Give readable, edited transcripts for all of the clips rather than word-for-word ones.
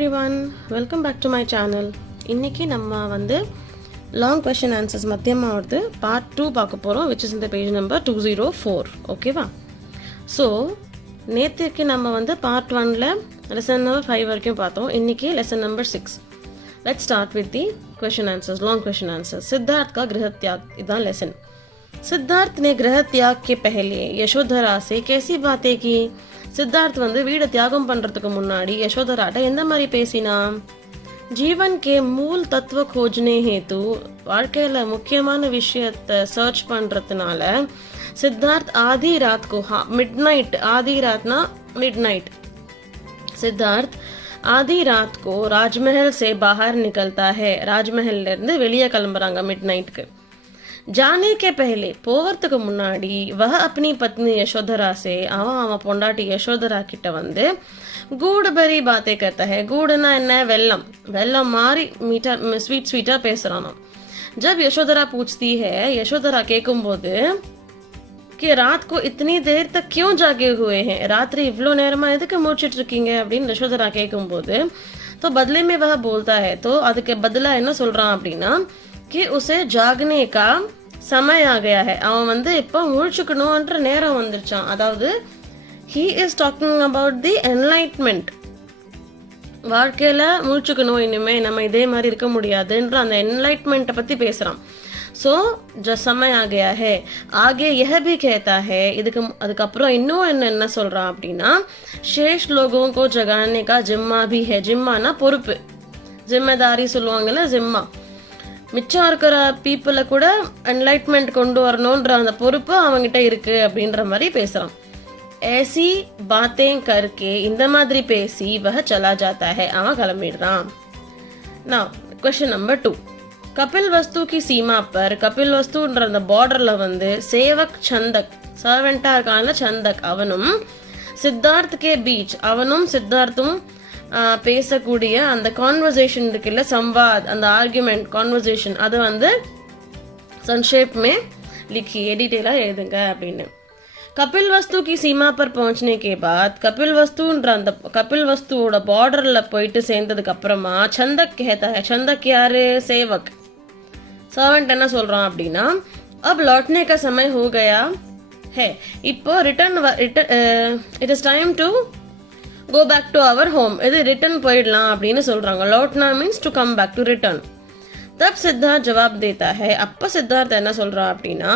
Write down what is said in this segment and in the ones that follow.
Everyone, welcome back to my channel. இன்றைக்கி நம்ம வந்து லாங் கொஷின் ஆன்சர்ஸ் மத்தியமாவது பார்ட் 2 பார்க்க போகிறோம், விச் இஸ் இந்த பேஜ் நம்பர் 204. ஓகேவா? ஸோ நேற்றுக்கு நம்ம வந்து பார்ட் 1ல் லெசன் நம்பர் 5 வரைக்கும் பார்த்தோம். இன்றைக்கி lesson number 6. Let's start with the question answers, long question answers. Siddharth का गृह त्याग, इतना लेसन. सिद्धार्थ ने गृह त्याग के पहले यशोधरा से कैसी बातें की? சித்தார்த் வந்து வீடை தியாகம் பண்ணுறதுக்கு முன்னாடி யசோதராட்ட எந்த மாதிரி பேசினா? ஜீவன் கே மூல் தத்துவ खोजने हेतु, வாழ்க்கையில் முக்கியமான விஷயத்தை சர்ச் பண்ணுறதுனால சித்தார்த் ஆதி ராத் को, मिड नाइट, आधी रात ना मिड नाइट, सिद्धार्थ आधी रात को राजमहल से बाहर निकलता है. राजमहल இருந்து வெளியே கிளம்புறாங்க மிட் நைட்க்கு. जाने के पहले, போவதுக்கு முன்னாடி वह अपनी पत्नी यशोधरा से, அவன் பொண்டாட்டி யசோதரா கிட்ட வந்து गूढ़ भरी बातें करता है. गूढ़ना என்ன? வெல்லம். வெல்லம் மாதிரி மீட்டா ஸ்வீட்டா பேசுறானா. जब यशोधरा पूछती है, यशोधरा கேட்கும்போது कि रात को इतनी देर तक क्यों जागे हुए हैं, रात्रि इव्लो நேரமா எதுக்கு முழிச்சிட்டு இருக்கீங்க அப்படின்னு யசோதரா கேட்கும்போது तो बदले में वह बोलता है, तो அதுக்கு பதிலா என்ன சொல்றான் அப்படின்னா कि उसे जागने का समय आ गया है, அவன் வந்து இப்போ முழிச்சுக்கணும்ன்ற நேரம் வந்துருச்சான். அதாவது he is talking about the enlightenment, வாழ்க்கையில முழிச்சுக்கணும், இனிமே நம்ம இதே மாதிரி இருக்க முடியாதுன்ற அந்த என்லைட்மெண்ட்டை பத்தி பேசுறான். सो जो समय आ गया है, आगे यह भी कहता है, அதுக்கப்புறம் இன்னும் என்ன சொல்றான் அப்படின்னா शेष लोगों को जगाने का जिम्मा भी है. जिम्माனா பொறுப்பு, जिम्मेदारी சொல்லுவாங்கல்ல, जिम्मा. மிச்சம் இருக்கிற பீப்புளை கூட என்லைட்மெண்ட் கொண்டு வரணுன்ற அந்த பொறுப்பு அவங்ககிட்ட இருக்கு அப்படின்ற மாதிரி பேசுறான். ऐसी बातें करके, இந்த மாதிரி பேசி वह चला जाता है, அவன் கிளம்பிடுறான். Now question number 2. कपिल वस्तु की सीमा पर, कपिल वस्तुன்ற அந்த பார்டர்ல வந்து சேவக் சந்தக், சர்வெண்டா இருக்கான்ல சந்தக், அவனும் சித்தார்த் கே பீச், அவனும் சித்தார்த்தும் பேசக்கூடிய அந்த கான்வர்சேஷன் இருக்குல்ல, संवाद, அந்த ஆர்குமெண்ட் கான்வர்சேஷன், அது வந்து संक्षेप में लिखिए, डिटेला எழுதுங்க அப்படின்னு. कपिल वस्तु की सीमा पर पहुंचने के बाद, कपिल वस्तुன்ற அந்த कपिल वस्तुவோட பார்டர்ல போயிட்டு சேர்ந்ததுக்கு அப்புறமா சந்தக் कहता है, சந்தக் யாரு? சேவக், சர்வெண்ட் என்ன சொல்றான் அப்படின்னா अब लौटने का समय हो गया है, இப்போ return it is time to go back to our home, இது ரிட்டர்ன் போயிடலாம் அப்படின்னு சொல்றாங்க. लौटना means to come back, to return. तब सिद्धार्थ जवाब देता है, அப்ப சித்தார்த் என்ன சொல்றான் அப்படின்னா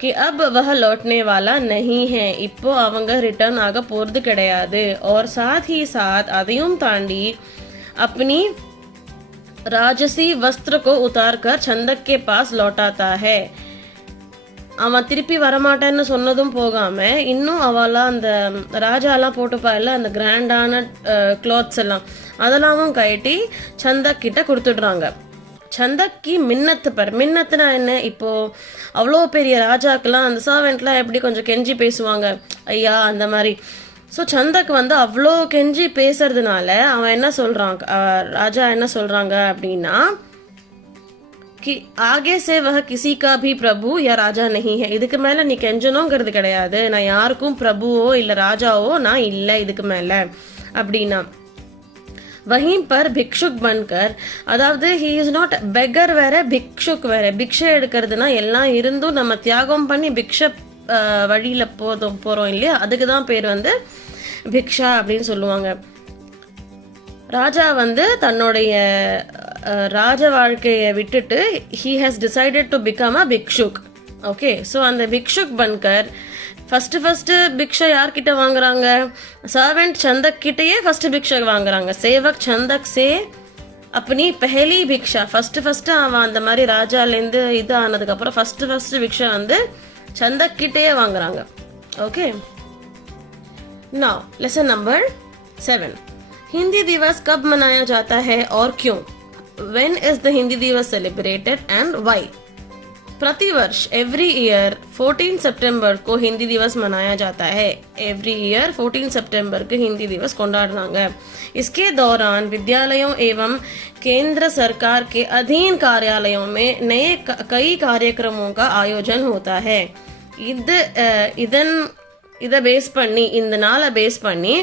कि अब वह लौटने वाला नहीं है, இப்போ அவங்க ரிட்டர்ன் ஆக போறது கிடையாது. और साथ ही साथ அதையும் தாண்டி अपनी राजसी वस्त्र को उतार कर छंदक के पास लौटाता है. அவன் திருப்பி வரமாட்டேன்னு சொன்னதும் போகாம இன்னும் அவளா அந்த ராஜாலாம் போட்டுப்பா இல்லை அந்த கிராண்டான கிளாத்ஸ் எல்லாம், அதெல்லாமும் கட்டி சந்தக் கிட்ட கொடுத்துடுறாங்க. சந்தக்கி மின்னத்து பர், மின்னத்துனா என்ன? இப்போ அவ்வளோ பெரிய ராஜாக்கெல்லாம் அந்த சர்வெண்ட்லாம் எப்படி கொஞ்சம் கெஞ்சி பேசுவாங்க, ஐயா அந்த மாதிரி. ஸோ சந்தக் வந்து அவ்வளோ கெஞ்சி பேசுறதுனால அவன் என்ன சொல்றான், ராஜா என்ன சொல்றாங்க அப்படின்னா कि आगे से वह किसी का भी प्रभु या राजा नहीं है, இதுக்கு மேல நீ கெஞ்சணுங்கிறது கிடையாது, நான் யாருக்கும் பிரபுவோ இல்லை ராஜாவோ நான் இல்லை இதுக்கு மேல அப்படின்னா. वहीं पर भिक्षुक बनकर, அதாவது he is not beggar வேற பிக்ஷுக் வேற. பிக்ஷை எடுக்கிறதுனா எல்லாம் இருந்தும் நம்ம தியாகம் பண்ணி பிக்ஷை வழியில போறோம் இல்லையா, அதுக்கு தான் பேர் வந்து பிக்ஷா அப்படின்னு சொல்லுவாங்க. ராஜா வந்து தன்னுடைய ராஜ வாழ்க்கையை விட்டுட்டு he has decided to become a bhikshuk. Okay, so அந்த பிக்ஷுக் பன்கர் ஃபர்ஸ்ட் பிக்ஷை யார்கிட்ட வாங்குறாங்க? சர்வெண்ட் சந்தக் கிட்டேயே ஃபர்ஸ்ட் பிக்ஷை வாங்குறாங்க. சேவக் சந்தக் சே அப்பனி பஹலி பிக்ஷா, ஃபர்ஸ்ட் அவன் அந்த மாதிரி ராஜாலேருந்து இது ஆனதுக்கப்புறம் ஃபர்ஸ்ட் பிக்ஷை வந்து சந்தக் கிட்டேயே வாங்குறாங்க. Okay, now lesson number 7. Hindi दिवस कब मनाया जाता है और क्यों? When is the हिंदी दिवस celebrated and why? प्रतिवर्ष एवरी ईयर 14 सितंबर को हिंदी दिवस मनाया जाता है. एवरी ईयर 14 सितंबर को हिंदी दिवस கொண்டாடுறாங்க. इसके दौरान विद्यालयों एवं केंद्र सरकार के अधीन कार्यालयों में नए कई कार्यक्रमों का आयोजन होता है. இதை பேஸ் பண்ணி, இந்த நாளை பேஸ் பண்ணி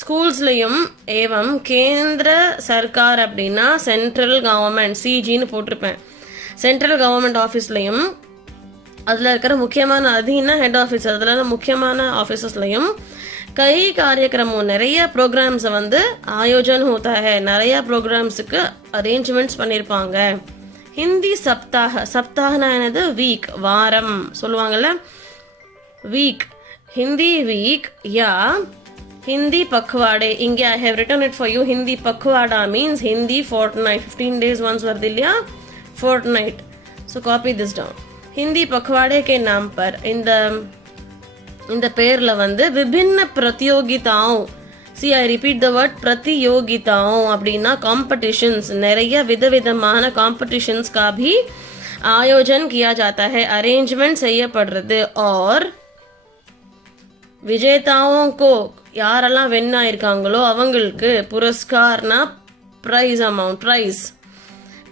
ஸ்கூல்ஸ்லையும் ஏவம் கேந்திர சர்க்கார் அப்படின்னா சென்ட்ரல் கவர்மெண்ட் சிஜின்னு போட்டிருப்பேன். சென்ட்ரல் கவர்மெண்ட் ஆஃபீஸ்லையும் அதில் இருக்கிற முக்கியமான அதின்னா ஹெட் ஆஃபீஸ் அதில் முக்கியமான ஆஃபீஸஸ்லையும் கை காரியக்கிரமம் நிறைய ப்ரோக்ராம்ஸை வந்து ஆயோஜன் ஹோதா ஹை, நிறைய ப்ரோக்ராம்ஸுக்கு அரேஞ்ச்மெண்ட்ஸ் பண்ணியிருப்பாங்க. ஹிந்தி சப்தாகனா என்னது வீக் வாரம் சொல்லுவாங்கள்ல வீக், ஹிந்தி வீக் யா ஹிந்தி பக்வாடே. இங்கே I have written it for you. Hindi பக்வாடா means Hindi fortnight, 15 days once வருது இல்லையா fortnight. So copy this down. Hindi पखवाड़े के नाम पर இந்த பேர்ல வந்து विभिन्न प्रतियोगिताओं, see I repeat the word प्रतियोगिताओं அப்படின்னா காம்படிஷன்ஸ், நிறைய விதவிதமான காம்படிஷன்ஸ் का भी आयोजन किया जाता है, अरेंजमेंट செய்யப்படுறது. और விஜேதாओं को யாரெல்லாம் வின் ஆயிருக்காங்களோ அவங்களுக்கு புரஸ்கார்னா प्राइज अमाउंट,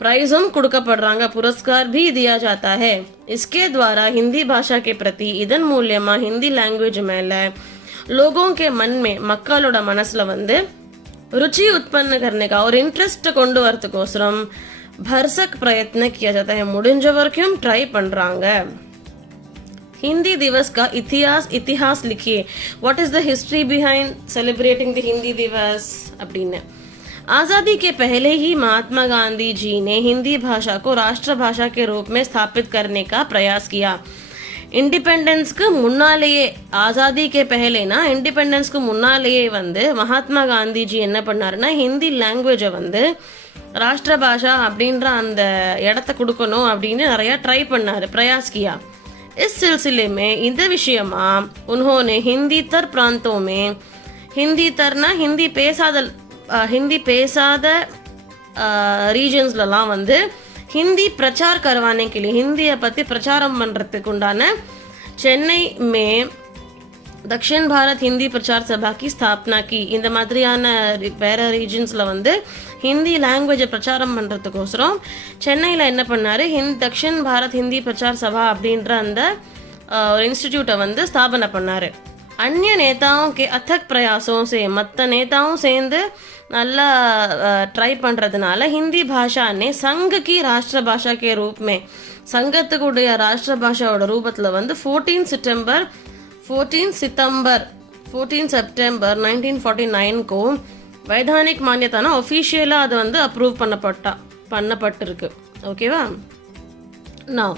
प्राइज़ुम கொடுக்கப்படுறாங்க. पुरस्कार भी दिया जाता है. इसके द्वारा हिंदी भाषा के प्रति இதன் மூலமா हिंदी लैंग्वेज மேல लोगों के मन में மக்களோட மனசுல வந்து रुचि उत्पन्न करने का और इंटरेस्ट கொண்டு வரதுக்கோசரம் भरसक प्रयत्न किया जाता है. முடிஞ்ச வரைக்கும் ட்ரை பண்றாங்க. हिंदी दिवस का इतिहास लिखिए. What is the history behind celebrating the Hindi दिवस அப்படின்னு. आज़ादी के पहले ही महात्मा गांधी जी ने हिंदी भाषा को राष्ट्रभाषा के रूप में स्थापित करने का प्रयास किया. इंडिपेंडेंसக்கு முன்னாலேயே, ஆசாதிக்கு பஹலேனா இண்டிபெண்டன்ஸ்க்கு முன்னாலேயே வந்து மகாத்மா காந்திஜி என்ன பண்ணாருன்னா ஹிந்தி லாங்குவேஜை வந்து ராஷ்டிர பாஷா அப்படின்ற அந்த இடத்த கொடுக்கணும் அப்படின்னு நிறைய ட்ரை பண்ணாரு, प्रयास किया. इस सिलसिले में இந்த விஷயமா उन्होंने हिंदी तर प्रांतों में, हिंदी तरना हिंदी பேசாத ரீஜன்ஸ்லலாம் வந்து हिंदी प्रचार करवाने के लिए, हिंदिயை பற்றி பிரச்சாரம் பண்ணுறதுக்கு உண்டான சென்னை மே दक्षिण भारत हिंदी प्रचार सभा की स्थापना की. இந்த மாதிரியான வேற ரீஜன்ஸில் வந்து ஹிந்தி லாங்குவேஜை பிரச்சாரம் பண்ணுறதுக்கோசரம் சென்னையில் என்ன பண்ணார், தக்ஷின் பாரத் ஹிந்தி பிரச்சார் சபா அப்படின்ற அந்த ஒரு இன்ஸ்டிடியூட்டை வந்து ஸ்தாபனை பண்ணார். अन्य नेताओं के अथक प्रयासों से, மற்ற நேதாவும் சேர்ந்து நல்லா ட்ரை பண்ணுறதுனால हिंदी भाषा ने संघ की राष्ट्र भाषा के रूप में, சங்கத்துக்குடைய ராஷ்டிர பாஷாவோட ரூபத்தில் வந்து 14 सितंबर 1949 को वैधानिक मान्यताना ऑफिशियलाக அது வந்து अप्रूव பண்ணப்பட்டிருக்கு. ஓகேவா? Now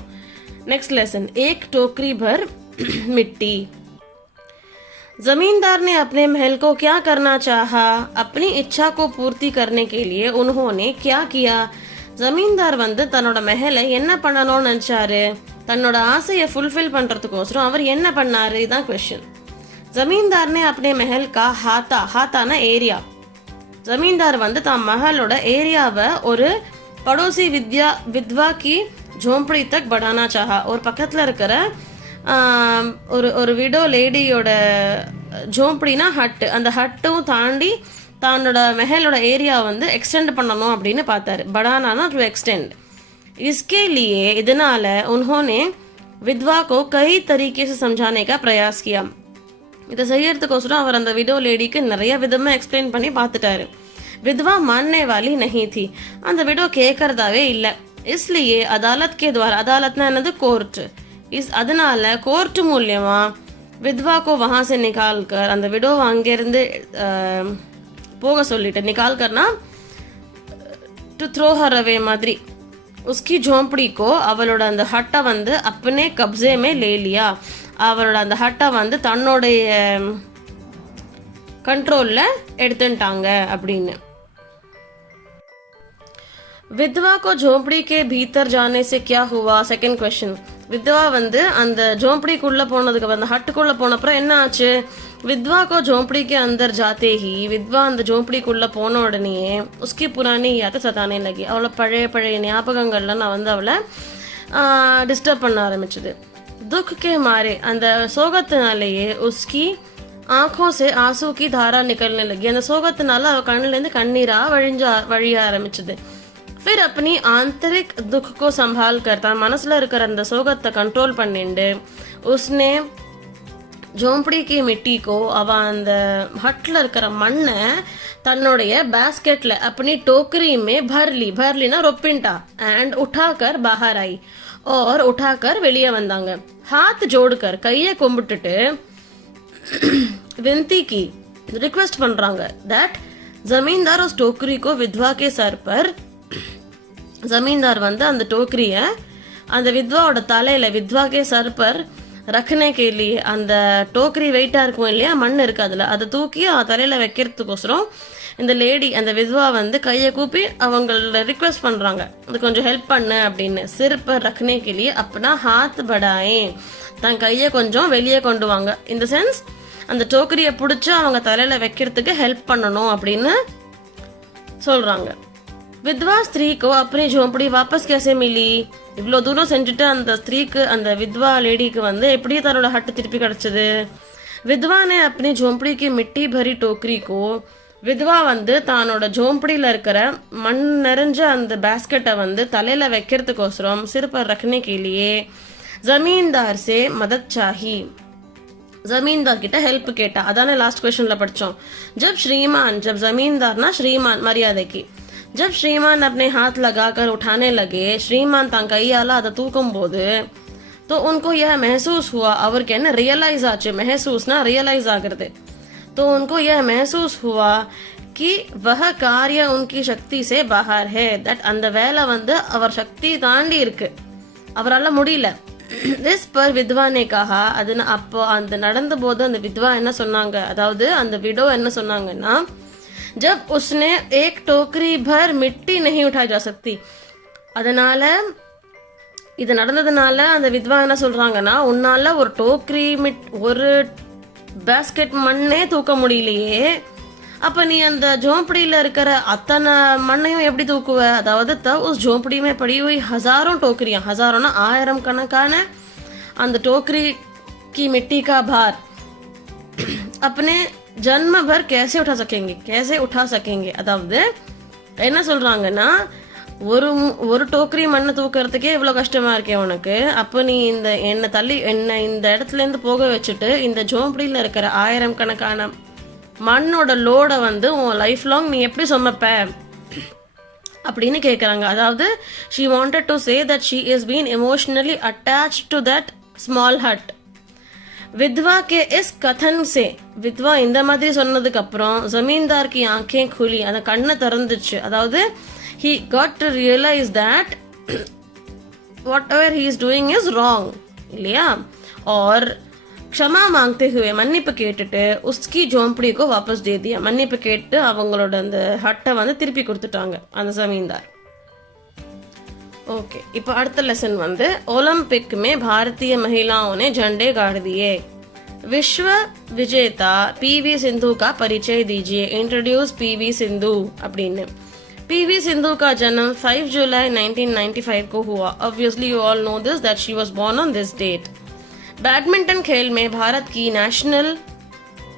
next lesson. एक टोकरी भर मिट्टी. जमींदार ने अपने महल को क्या करना चाहा? अपनी इच्छा को पूर्ति करने के लिए उन्होंने क्या किया? ஜமீன்தார் வந்து தன்னோட மெஹலை என்ன பண்ணணும்னு நினச்சாரு, தன்னோட ஆசையை ஃபுல்ஃபில் பண்ணுறதுக்கோசரம் அவர் என்ன பண்ணாரு, இதுதான் கொஸ்டின். ஜமீன்தார் ने अपने महल का हाताना ஏரியா, ஜமீன்தார் வந்து தான் மஹலோட ஏரியாவை ஒரு படோசி வித்வா கி झोंपड़ी तक बढ़ाना चाहा. ஒரு பக்கத்தில் இருக்கிற ஒரு விடோ லேடியோட ஜோம்படினா ஹட்டு, அந்த ஹட்டும் தாண்டி தன்னோட மெஹலோட ஏரியா வந்து எக்ஸ்டெண்ட் பண்ணணும் அப்படின்னு பார்த்தாரு. படானா டு எக்ஸ்டெண்ட். इसके लिए இதனால उन्होंने विधवा को कई तरीके से समझाने का प्रयास किया. இதை செய்யறதுக்கோசரம் அவர் அந்த விடோ லேடிக்கு நிறைய விதமாக எக்ஸ்பிளைன் பண்ணி பார்த்துட்டாரு. विधवा मानने वाली नहीं थी, அந்த விடோ கேட்கறதாவே இல்லை. इसलिए अदालत के द्वारा, अदालतना என்னது கோர்ட், அதனால கோர்ட் மூலியமா विधवा को वहाँ से निकाल कर, அந்த விடோவை அங்கேருந்து போக சொல்லிட்டு, निकाल करना டு த்ரோ ஹர் அவே மாதிரி, उसकी झोंपड़ी को, அவளோட அந்த ஹட்டை வந்து अपने कब्जे में ले लिया. அவளோட அந்த ஹட்டை வந்து தன்னுடைய கண்ட்ரோலில் எடுத்துட்டாங்க அப்படின்னு. विधवा को झोंपड़ी के भीतर जाने से क्या हुआ? Second question. विधवा வந்து அந்த झोंपड़ीக்குள்ளே போனதுக்கு, அந்த ஹட்டுக்குள்ளே போனப்புறம் என்ன ஆச்சு? विधवा को झोंपड़ी के अंदर जाते ही, विधवा அந்த झोंपड़ीக்குள்ளே போன உடனேயே उसकी पुरानी यादें सताने लगी. அவளை பழைய ஞாபகங்கள்லாம் நான் வந்து அவளை டிஸ்டர்ப் பண்ண ஆரம்பிச்சது. दुख के मारे, அந்த சோகத்தினாலேயே उसकी आँखों से आंसू की धारा निकलने लगी. அந்த சோகத்தினால அவ கண்ணிலேருந்து கண்ணீராக வழிய ஆரம்பிச்சது. फिर अपनी आंतरिक दुख को संभाल कर, தான் மனசில் இருக்கிற அந்த சோகத்தை கண்ட்ரோல் பண்ணிண்டு उसने ஜோம்படி கி மிட்டிக்கோ அவ அந்த ஹட்ல இருக்கிற மண்ணை தன்னுடைய பேஸ்கெட்ல अपनी टोकरी में भर ली ना रोपिंटा एंड उठाकर बाहर आई और उठाकर வெளியே வந்தாங்க. हाथ जोड़कर கையை கும்பிட்டுட்டு विनती की रिक्वेस्ट பண்றாங்க that जमींदार उस टोकरी को विधवा के सर पर जमींदार வந்து அந்த டோக்கரிய அந்த வித்வாவோட தலையில வித்வா கே சர் பர் ரखने के लिए அந்த டோக்கரி வெயிட்டா இருக்கும் இல்லையா, மண் இருக்கு அதுல, அதை தூக்கி தலையில வைக்கிறதுக்கோசரம் இந்த லேடி அந்த வித்வா வந்து கையை கூப்பி அவங்கள ரிக்வெஸ்ட் பண்றாங்க, அது கொஞ்சம் ஹெல்ப் பண்ணு அப்படின்னு. சிர் பர் ரखने के लिए अपना हाथ बढ़ाए, தன் கையை கொஞ்சம் வெளியே கொண்டு வாங்க. இந்த சென்ஸ் அந்த டோக்கரியை பிடிச்சி அவங்க தலையில வைக்கிறதுக்கு ஹெல்ப் பண்ணணும் அப்படின்னு சொல்றாங்க. வித்வா ஸ்திரீக்கு अपनी झोंपड़ी वापस कैसे मिली? இவ்வளோ தூரம் செஞ்சுட்டு அந்த ஸ்திரீக்கு அந்த வித்வா லேடிக்கு வந்து எப்படி தன்னோட ஹட்டு திருப்பி கிடைச்சது? வித்வா ने अपनी झोंपड़ी की मिट्टी भरी टोकरी को, வித்வா வந்து தன்னோட ஜோம்படியில் இருக்கிற மண் நிறைஞ்ச அந்த பேஸ்கெட்டை வந்து தலையில வைக்கிறதுக்கோசரம் सिर पर रखने के लिए जमींदार से मदद चाही, जमींदार கிட்ட ஹெல்ப் கேட்டா. அதானே லாஸ்ட் क्वेश्चनல படிச்சோம். जब श्रीमान, जब जमींदारனா श्रीमान மரியாதைக்கு, जब श्रीमान अपने हाथ लगाकर उठाने लगे, श्रीमान தான் கையால அதை தூக்கும் போது तो उनको यह महसूस हुआ, அவருக்கு என்ன ரியலைஸ் ஆச்சு, महसूसனா ரியலைஸ் ஆகிறது, तो उनको यह महसूस हुआ कि वह कार्य उनकी शक्ति से बाहर है, that அந்த வேலை வந்து அவர் சக்தி தாண்டி இருக்கு, அவரால முடியல. இஸ் पर विधवा ने कहा, அது அப்போ அந்த நடந்த போது அந்த வித்வா என்ன சொன்னாங்க, அதாவது அந்த விடோ என்ன சொன்னாங்கன்னா, जब उसने एक टोकरी भर मिट्टी नहीं उठाई जा सकती, அதனால இது நடந்ததுனால அந்த வித்வா என்ன சொல்றாங்கன்னா, உன்னால ஒரு டோக்கரி ஒரு பேஸ்கெட் மண்ணே தூக்க முடியலையே, அப்ப நீ அந்த ஜோம்படியில இருக்கிற அத்தனை மண்ணையும் எப்படி தூக்குவ? அதாவது उस झोंपड़ी में पड़ी हुई हजारों टोकरियां, हजारों ஆயிரம் கணக்கான அந்த டோக்கரி की मिट्टी का भार अपने जन्म भर कैसे उठा सकेंगे, कैसे उठा सकेंगे? அதாவது என்ன சொல்றாங்கன்னா, ஒரு டோக்கரி மண்ணை தூக்கிறதுக்கே இவ்வளவு கஷ்டமா இருக்கே உனக்கு, அப்போ நீ இந்த என்ன இந்த இடத்துல இருந்து போக வச்சுட்டு இந்த ஜோம்படியில இருக்கிற ஆயிரம் கணக்கான மண்ணோட லோட வந்து உன் லைஃப் லாங் நீ எப்படி சுமப்ப அப்படின்னு கேட்குறாங்க. அதாவது she wanted to say that she is being emotionally attached to that small hut. विधवा के इस कथन से, विधवा இந்த மாதிரி சொன்னதுக்கு அப்புறம் जमींदार की आंखें खुली, அந்த கண்ணை திறந்துச்சு. அதாவது he got to realize that whatever he is doing is wrong, இல்லையா? और क्षमा मांगते हुए மன்னிப்பு கேட்டுட்டு उसकी झोंपड़ी को वापस दे दिया, மன்னிப்பு கேட்டு அவங்களோட அந்த ஹட்டை வந்து திருப்பி கொடுத்துட்டாங்க அந்த जमींदार. ओके, இப்போ அடுத்த லெசன் வந்து ओलंपिक में भारतीय महिलाओं ने झंडे गाड़ दिए, विश्व विजेता पीवी सिंधु का परिचय दीजिए, इंट्रोड्यूस पीवी सिंधु அப்படின்னு. पीवी सिंधु का जन्म 5 जुलाई 1995 को हुआ. Obviously you all know this that she was born on this date. Badminton खेल में भारत की नेशनल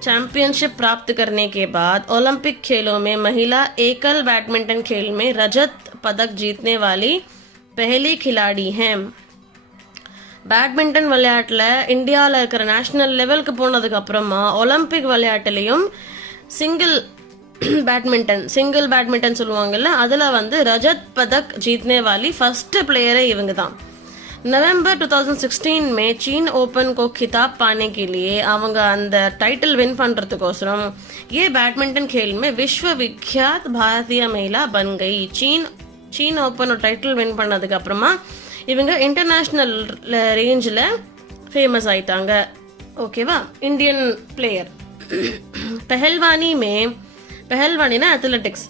चैंपियनशिप प्राप्त करने के बाद ओलंपिक खेलों में महिला एकल बैडमिंटन खेल में रजत पदक जीतने वाली पहली खिलाड़ी हैं. பேட்மிண்டன் விளையாட்டில் இந்தியாவில் இருக்கிற நேஷனல் லெவலுக்கு போனதுக்கு அப்புறமா ஒலிம்பிக் விளையாட்டுலையும் சிங்கிள் பேட்மிண்டன் சொல்லுவாங்கல்ல, அதில் வந்து ரஜத் பதக் ஜீத்னே வாலி ஃபர்ஸ்ட் பிளேயரே இவங்க தான். नवंबर 2016 में चीन ओपन को खिताब पाने के लिए அவங்க அந்த டைட்டில் வின் பண்றதுக்கோசரம் ये बैडमिंटन खेल में विश्व विख्यात भारतीय महिला बन गई. चीन ओपन டைட்டில் வின் பண்ணதுக்கு அப்புறமா இவங்க இன்டர்நேஷனல் ரேஞ்சில் ஃபேமஸ் ஆயிட்டாங்க. ஓகேவா? Indian player. पहलवानीना एथलेटिक्स,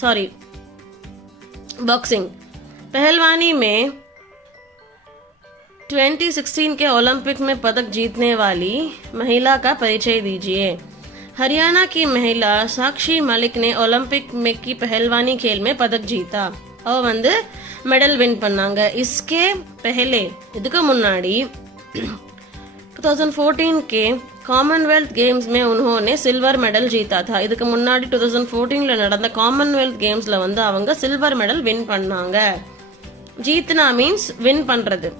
सॉरी बॉक्सिंग. पहलवानी में 2016 के ओलंपिक में पदक जीतने वाली महिला का परिचय दीजिए. हरियाणा की महिला साक्षी मलिक ने ओलंपिक में की पहलवानी खेल में पदक जीता और வந்து மெடல் வின் பண்ணாங்க. इसके पहले இதுக்கு முன்னாடி 2014 के कॉमनवेल्थ गेम्स में उन्होंने सिल्वर मेडल जीता था. இதுக்கு முன்னாடி 2014ல நடந்த காமன்வெல்த் கேம்ஸ்ல வந்து அவங்க சில்வர் மெடல் வின் பண்ணாங்க. जीतना मीन्स विन பண்றது.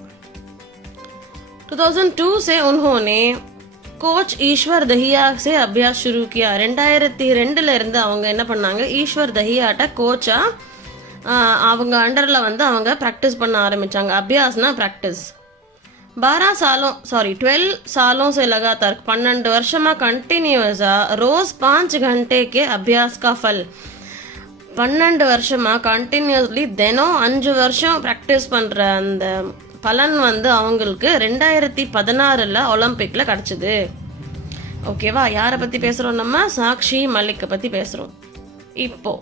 2002 से उन्होंने கோச் ஈஸ்வர் தஹியா से अभ्यास शुरू किया 2002 இருந்து அவங்க என்ன பண்ணாங்க ஈஸ்வர் தஹியாட்ட கோச்சா அவங்க அண்டரில் வந்து அவங்க ப்ராக்டிஸ் பண்ண ஆரம்பித்தாங்க அபியாஸ்னா ப்ராக்டிஸ் 12 सालों से लगातार 12 வருஷமாக கண்டினியூஸாக रोज़ 5 घंटे के अभ्यास का फल 12 வருஷமாக கண்டினியூஸ்லி தினம் 5 வருஷம் ப்ராக்டிஸ் பண்ணுற அந்த பலன் வந்து அவங்களுக்கு 2016 ஒலிம்பிக்கில் கிடச்சிது. ஓகேவா, யாரை பற்றி பேசுகிறோம் நம்ம சாக்ஷி மலிக்கை பற்றி பேசுகிறோம். இப்போ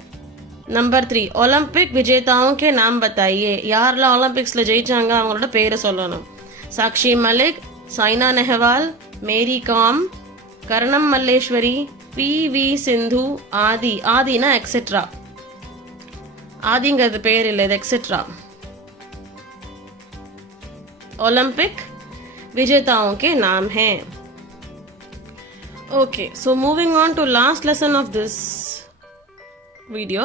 नंबर 3 ओलंपिक विजेताओं के नाम बताइए. யாரெல்லாம் ஒலிம்பிக்ஸில் ஜெயிச்சாங்க அவங்களோட பேரை சொல்லணும். சாக்ஷி மலிக், சாய்னா நேவால், மேரி காம், கர்ணம் மல்லேஸ்வரி, PV சிந்து, ஆதினா எக்ஸெட்ரா. ஆதிங்கிறது பேர் இல்லை, இது எக்ஸெட்ரா. ओलंपिक विजेताओं के नाम हैं. Okay, so moving on to last lesson of this video.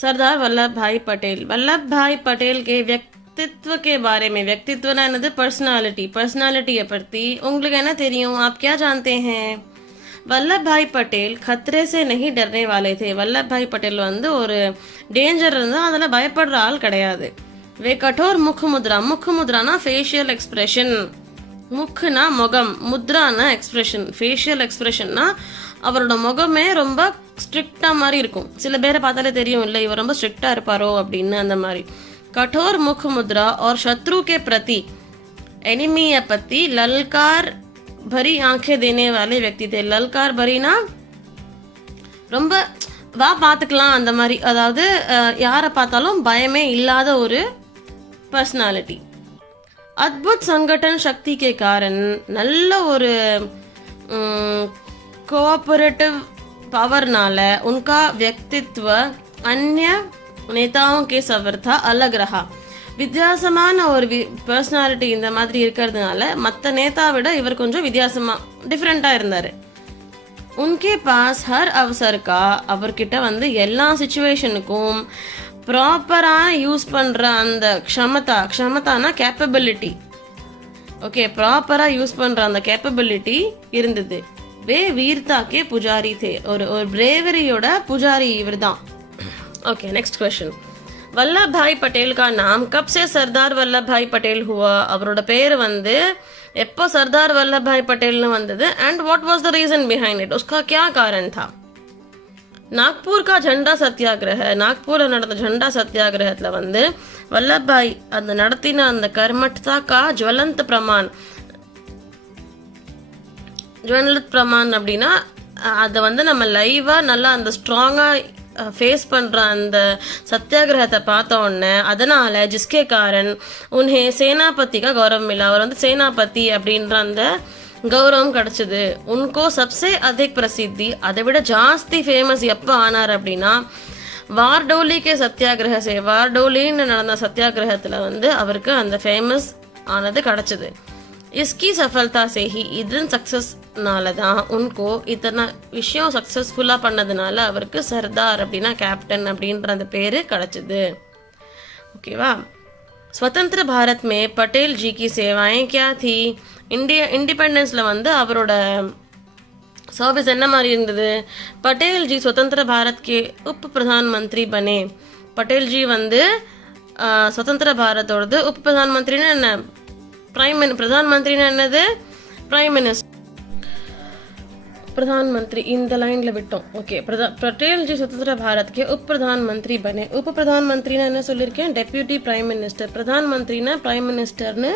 Sardar Vallabh भाई पटेल के व्यक्तित्व के बारे में. व्यक्तित्व ना என்னது पर्सनालिटी பத்தி உங்களுக்கு என்ன தெரியும், आप क्या जानते हैं? वल्लभ भाई पटेल खतरे से नहीं डरने वाले थे. वल्लभ भाई पटेल வந்து ஒரு டேஞ்சர் இருந்தால் அதில் பயப்படுற ஆள் கிடையாது. वे कठोर मुख मुद्राना फेशियल एक्सप्रेशन. मुखना முகம், முத்ரானா எக்ஸ்பிரஷன். ஃபேஷியல் எக்ஸ்பிரஷன்னா அவரோட முகமே ரொம்ப ஸ்ட்ரிக்டாக மாதிரி இருக்கும். சில பேரை பார்த்தாலே தெரியும் இல்லை இவர் ரொம்ப ஸ்ட்ரிக்டாக இருப்பாரோ அப்படின்னு. அந்த மாதிரி कठोर मुख मुद्रा और शत्रु के प्रति एनिमिया पति ललकार भरी आंखें देने वाले व्यक्ति थे. ललकार भरीना ரொம்ப வா பார்த்துக்கலாம் அந்த மாதிரி, அதாவது யாரை பார்த்தாலும் பயமே இல்லாத ஒரு पर्सनालिटी. अद्भुत संगठन शक्ति के कारण நல்ல ஒரு कोऑपरेटिव पावरनाल उनका व्यक्तित्व अन्य नेताओं के सवर था अलग रहा. வித்தியாசமான ஒரு பர்சனாலிட்டி இந்த மாதிரி இருக்கிறதுனால மற்ற நேதா விட இவர் கொஞ்சம் வித்தியாசமா டிஃப்ரெண்ட்டாக இருந்தார். உன்கே பாஸ் ஹர் அவசர் கா, அவர்கிட்ட வந்து எல்லா சிச்சுவேஷனுக்கும் ப்ராப்பராக யூஸ் பண்ணுற அந்த க்ஷமதானா கேப்பபிலிட்டி. ஓகே, ப்ராப்பராக யூஸ் பண்ணுற அந்த கேப்பபிலிட்டி இருந்தது. வே வீர்தாக்கே புஜாரி தே, ஒரு பிரேவரியோட புஜாரி இவர் தான். Okay, next question. वल्लभ भाई पटेल का नाम कब से सरदार वल्लभ भाई पटेल हुआ? அவரோட பேர் வந்து எப்போ सरदार वल्लभ भाई पटेलனு வந்தது? and what was the reason behind it? उसका क्या कारण था? நாக்பூர் கா ஜெண்டா சத்தியாகிரக, நாக்பூரில் நடந்த ஜெண்டா சத்தியாகிரகத்தில் வந்து வல்லபாய் அந்த நடத்தின அந்த கர்மட்தா கா ஜுவலந்த் பிரமான் அப்படின்னா அதை வந்து நம்ம லைவாக நல்லா அந்த ஸ்ட்ராங்காக ஃபேஸ் பண்ணுற அந்த சத்தியாகிரகத்தை பார்த்த உடனே அதனால் ஜிஸ்கே காரன் உன்ஹே சேனாபதிக்கா கௌரவம் இல்லை, அவர் வந்து சேனாபதி அப்படின்ற அந்த கௌரவம் கிடச்சிது. உன்கோ சப்சே அதிக் பிரசித்தி, அதை விட ஜாஸ்தி ஃபேமஸ் எப்போ ஆனார் அப்படின்னா வார்டோலிக்கே சத்தியாகிரக வார்டோலின்னு நடந்த சத்தியாகிரகத்தில் வந்து அவருக்கு அந்த ஃபேமஸ் ஆனது கிடச்சிது. இஸ்கி சஃபல்தா சேஹி, இதன் சக்ஸஸ்னால தான் உன்கோ இத்தனை விஷயம் சக்ஸஸ்ஃபுல்லாக பண்ணதுனால அவருக்கு சர்தார் அப்படின்னா கேப்டன் அப்படின்ற அந்த பேர் கிடச்சிது. ஓகேவா. स्वतंत्र भारत में पटेल जी की सेवाएं क्या थी? इंडिपेंडेंसல வந்து அவரோட सर्विस என்ன மாதிரி இருந்தது? पटेल जी स्वतंत्र भारत के उप प्रधानमंत्री बने. पटेल जी வந்து स्वतंत्र भारतோடது उप प्रधानमंत्रीனா என்ன? प्रधानमंत्रीனா என்னது? Prime minister. प्रधानमंत्री இந்த லைன்ல விட்டோம். ஓகே, पटेल जी स्वतंत्र भारत के उप प्रधानमंत्री बने. उप प्रधानमंत्रीனா என்ன சொல்லியிருக்கேன்? Deputy prime minister. प्रधानमंत्रीனா प्राइम मिनिस्टरனு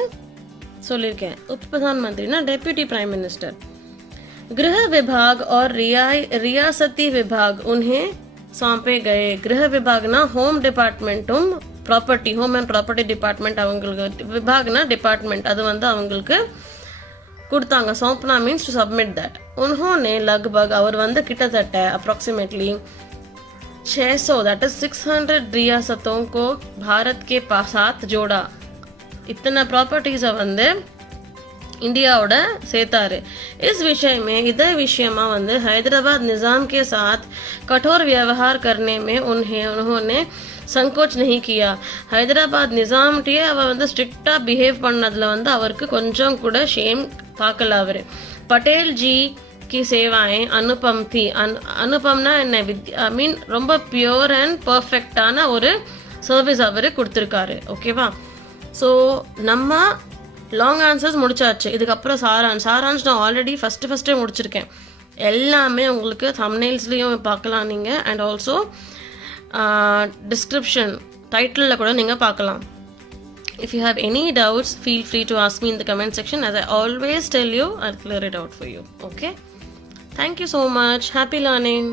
சொல்லியிருக்கேன். उप प्रधानमंत्रीனா डेप्यूटी प्राइम मिनिस्टर. गृह विभाग और रियासती विभाग उन्हें सौंपे गए. गृह विभागना होम डिपार्टमेंटும் property home and property department அவங்களுக்கு, விபாக்னா டிபார்ட்மெண்ட், அது வந்து அவங்களுக்கு கொடுத்தாங்க. सौंपना मीन्स टू सबमिट दैट. उन्होंने लगभग அவர் வந்து கிட்டத்தட்ட अप्रोक्सीमेटली 600 दैट इज 600 रियासतों को भारत के साथ जोड़ा. इतना ப்ராப்பர்ட்டிஸை வந்து इंडियाவோட சேர்த்தாரு. इस विषय में இதே விஷயமா வந்து हैदराबाद निज़ाम के साथ कठोर व्यवहार करने में उन्होंने संकोच नहीं किया. ஹைதராபாத் நிசாம்கிட்டே அவர் வந்து ஸ்ட்ரிக்டாக பிஹேவ் பண்ணதில் வந்து அவருக்கு கொஞ்சம் கூட ஷேம் பார்க்கல அவர். பட்டேல் ஜி की सेवाएं अनुपम थी. अनुपमना என்ன ஐ மீன் ரொம்ப பியூர் அண்ட் பர்ஃபெக்டான ஒரு சர்வீஸ் அவர் கொடுத்துருக்காரு. ஓகேவா? ஸோ நம்ம லாங் ஆன்சர்ஸ் முடிச்சாச்சு. இதுக்கப்புறம் சாரான்ஸ் நான் ஆல்ரெடி ஃபஸ்ட்டே முடிச்சிருக்கேன். எல்லாமே உங்களுக்கு தம்ப்நெயில்ஸ்லேயும் பார்க்கலாம் நீங்கள், அண்ட் ஆல்சோ டிஸ்கிரிப்ஷன் டைட்டிலில் கூட நீங்கள் பார்க்கலாம். If you have any doubts, feel free to ask me in the comment section. As I always tell you, I'll clear it out for you. Okay? Thank you so much. Happy learning.